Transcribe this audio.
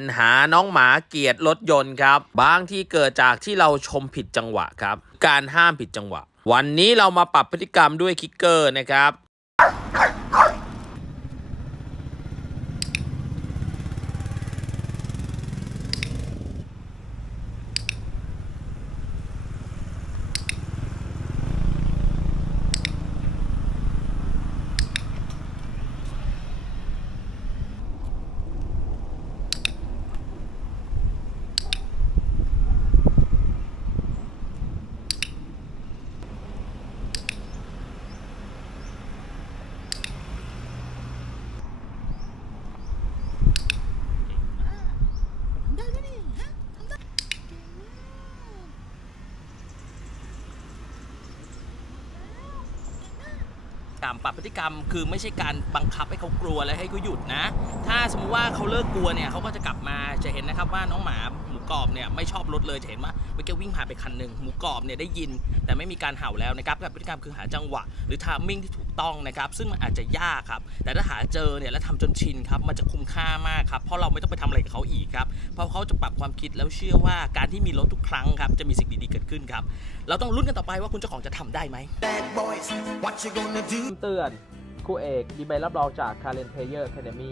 ปัญหาน้องหมาเกียร์รถยนต์ครับ บางที่เกิดจากที่เราชมผิดจังหวะครับ การห้ามผิดจังหวะ วันนี้เรามาปรับพฤติกรรมด้วยคิกเกอร์นะครับ ได้ไหมนี่ฮะทำได้เก่งมาก การปรับพฤติกรรม คือไม่ใช่การบังคับให้เขากลัวและให้เขาหยุดนะ ถ้าสมมติว่าเขาเลิกกลัวเนี่ยเขาก็จะกลับมาจะเห็นนะครับว่าน้องหมาหมูกรอบเนี่ยไม่ชอบรถเลยจะเห็นว่าเมื่อกี้วิ่งผ่านไปคันหนึ่งหมูกรอบเนี่ยได้ยิน แต่ไม่มีการเห่าแล้วนะครับกับพฤติกรรมคือหาจังหวะ หรือทามมิ่งที่ถูกต้องนะครับซึ่งมันอาจจะยากครับแต่ถ้าหาเจอเนี่ยแล้วทำจนชินครับมันจะคุ้มค่ามากครับเพราะเราไม่ต้องไปทำอะไรกับเขาอีกครับเพราะเขาจะปรับความคิดแล้วเชื่อว่าการที่มีรถทุกครั้งครับจะมีสิ่งดีๆเกิดขึ้นครับเราต้องลุ้นกันต่อไปว่าคุณเจ้าของจะทำได้ไหม Bad boys, what you gonna do? เตือนคู่เอกมีใบรับรองจาก Current Player Academy